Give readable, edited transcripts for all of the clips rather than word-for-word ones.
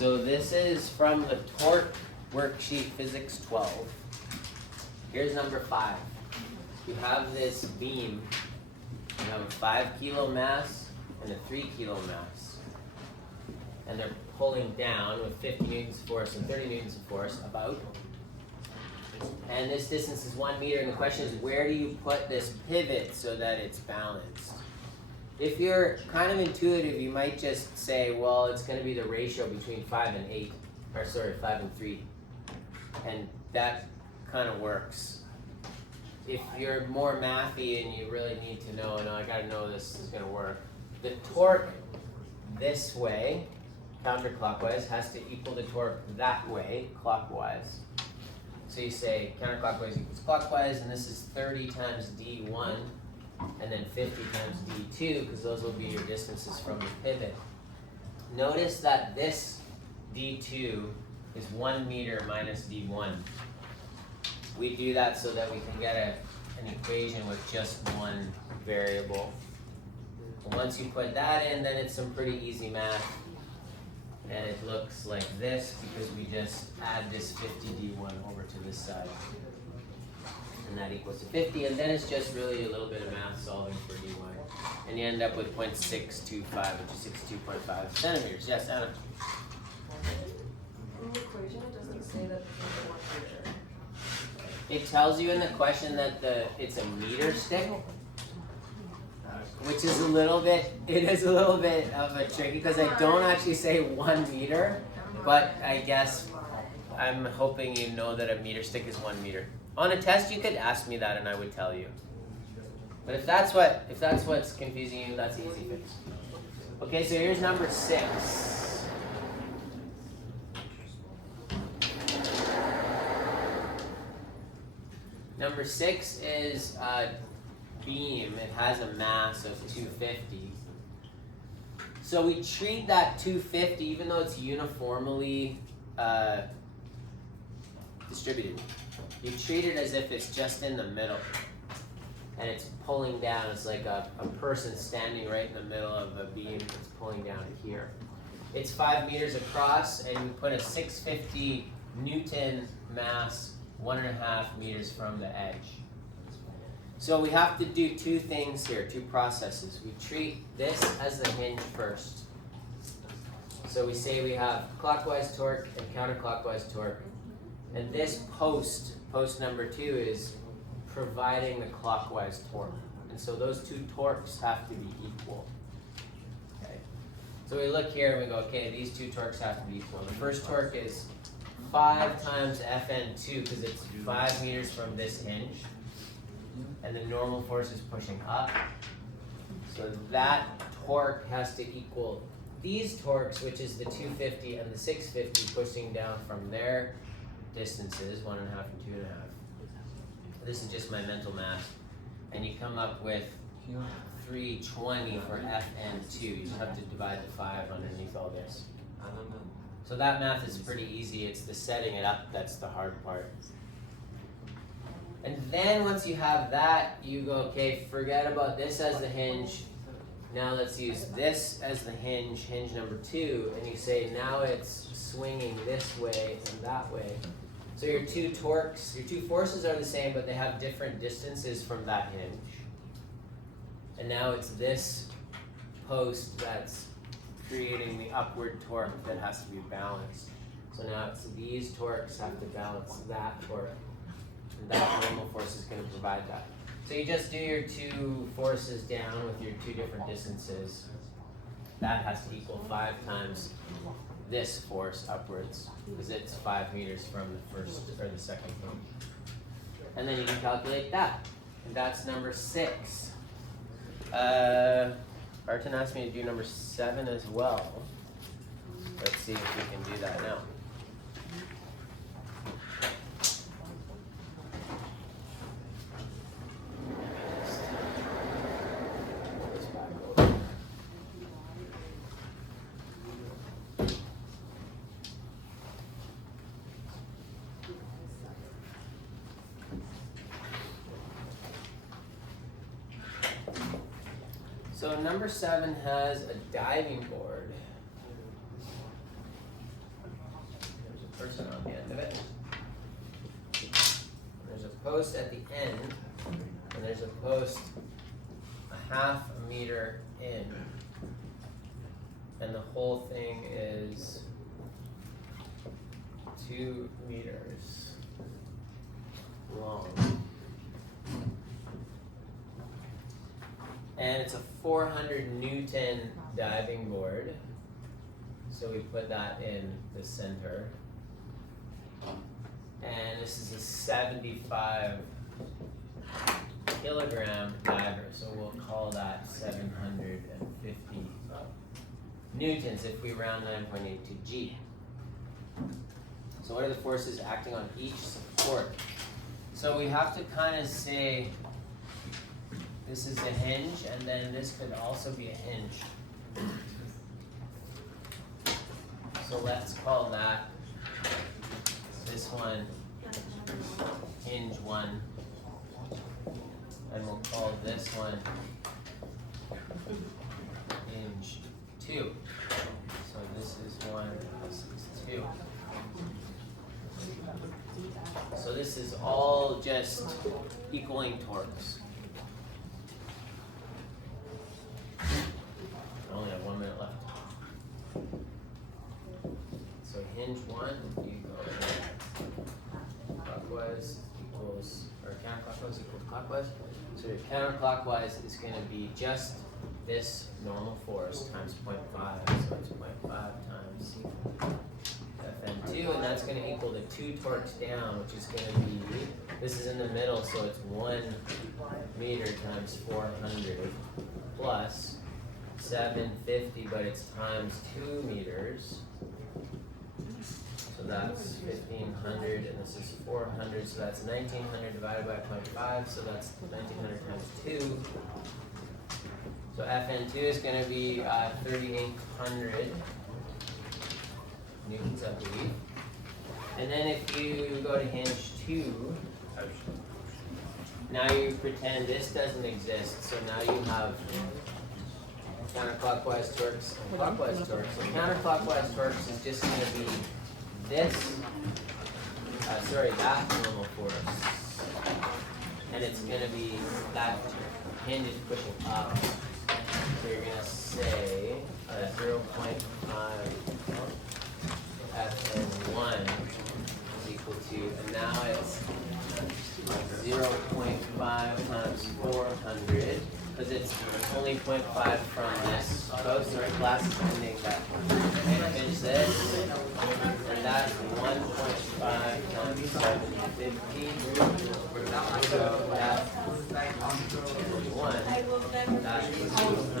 So this is from the torque worksheet, Physics 12. Here's number 5. You have this beam. You have a 5 kilo mass and a 3 kilo mass. And they're pulling down with 50 newtons of force and 30 newtons of force, about. And this distance is 1 meter, and the question is, where do you put this pivot so that it's balanced? If you're kind of intuitive, you might just say, well, it's going to be the ratio between 5 and 8, or sorry, 5 and 3. And that kind of works. If you're more mathy and you really need to know, no, I got to know this is going to work. The torque this way, counterclockwise, has to equal the torque that way, clockwise. So you say counterclockwise equals clockwise, and this is 30 times d1, and then 50 times d2, because those will be your distances from the pivot. Notice that this d2 is 1 meter minus d1. We do that so that we can get an equation with just one variable. And once you put that in, then it's some pretty easy math. And it looks like this because we just add this 50 d1 over to this side. And that equals to 50, and then it's just really a little bit of math solving for dy. And you end up with 0.625, which is 62.5 centimeters. Yes, Anna? In the equation, it doesn't say that it's 1 meter. It tells you in the question that it's a meter stick, which is a little bit of a tricky, because I don't actually say 1 meter, but I guess I'm hoping you know that a meter stick is 1 meter. On a test, you could ask me that and I would tell you. But if that's what's confusing you, that's easy fix. Okay, so here's number 6. Number 6 is a beam. It has a mass of 250. So we treat that 250, even though it's uniformly distributed, you treat it as if it's just in the middle. And it's pulling down. It's like a person standing right in the middle of a beam that's pulling down here. It's 5 meters across, and we put a 650 Newton mass 1.5 meters from the edge. So we have to do two things here, two processes. We treat this as the hinge first. So we say we have clockwise torque and counterclockwise torque. And this post number 2 is providing the clockwise torque. And so those two torques have to be equal. Okay. So we look here and we go, okay, these two torques have to be equal. The first torque is 5 times Fn2, because it's 5 meters from this hinge. And the normal force is pushing up. So that torque has to equal these torques, which is the 250 and the 650 pushing down from their distances, 1.5 and 2.5. This is just my mental math. And you come up with 320 for Fn2. You just have to divide the 5 underneath all this. So that math is pretty easy. It's the setting it up that's the hard part. And then once you have that, you go, okay, forget about this as the hinge. Now let's use this as the hinge, hinge number 2. And you say now it's swinging this way and that way. So your two torques, your two forces are the same, but they have different distances from that hinge. And now it's this post that's creating the upward torque that has to be balanced. So now it's these torques have to balance that torque. And that normal force is going to provide that. So you just do your two forces down with your two different distances. That has to equal 5 times this force upwards, because it's 5 meters from the first or the second hinge. And then you can calculate that. And that's number 6. Arton asked me to do number 7 as well. Let's see if we can do that now. So number 7 has a diving board. person on the end of it. There's a post at the end, and there's a post a half a meter in, and the whole thing is 2 meters long. And it's a 400 Newton diving board. So we put that in the center. And this is a 75 kilogram diver, so we'll call that 750 newtons if we round 9.82 G. So what are the forces acting on each support? So we have to kind of say this is a hinge, and then this could also be a hinge. So let's call that, this one, hinge 1, and we'll call this one hinge 2. So this is 1, this is 2. So this is all just equaling torques. I only have 1 minute left. So hinge 1, you go clockwise equals, or counterclockwise equals clockwise. So your counterclockwise is going to be just this normal force times 0.5. So it's 0.5 times Fn2, and that's going to equal the 2 torques down, which is going to be, this is in the middle, so it's 1 meter times 400 plus 750, but it's times 2 meters. So that's 1500, and this is 400, so that's 1900 divided by 0.5, so that's 1900 times 2. So Fn2 is going to be 3800 newtons, I believe. And then if you go to hinge 2, now you pretend this doesn't exist, so now you have counterclockwise torques and clockwise torques. So counterclockwise torques is just going to be this, that normal force, and it's going to be that hinge is pushing up. So you're going to say 0.5 Fn1 is equal to, and now it's 0.5 times 400, because it's only 0.5 from this post. Our class is ending that. And finish this, and that's 1.5 times 750. So that's 1. That's 200.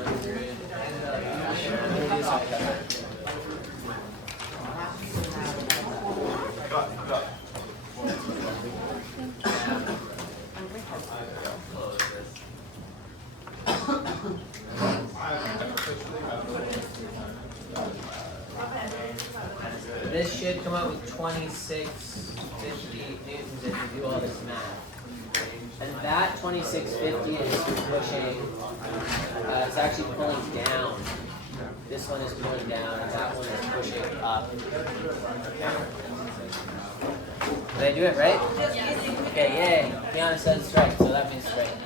This should come out with 2650 newtons if you do all this math. And that 2650 is pushing, it's actually pulling down. This one is pulling down, and that one is pushing up. Did I do it right? Okay, yay. Fiona says it's right, so that means it's right.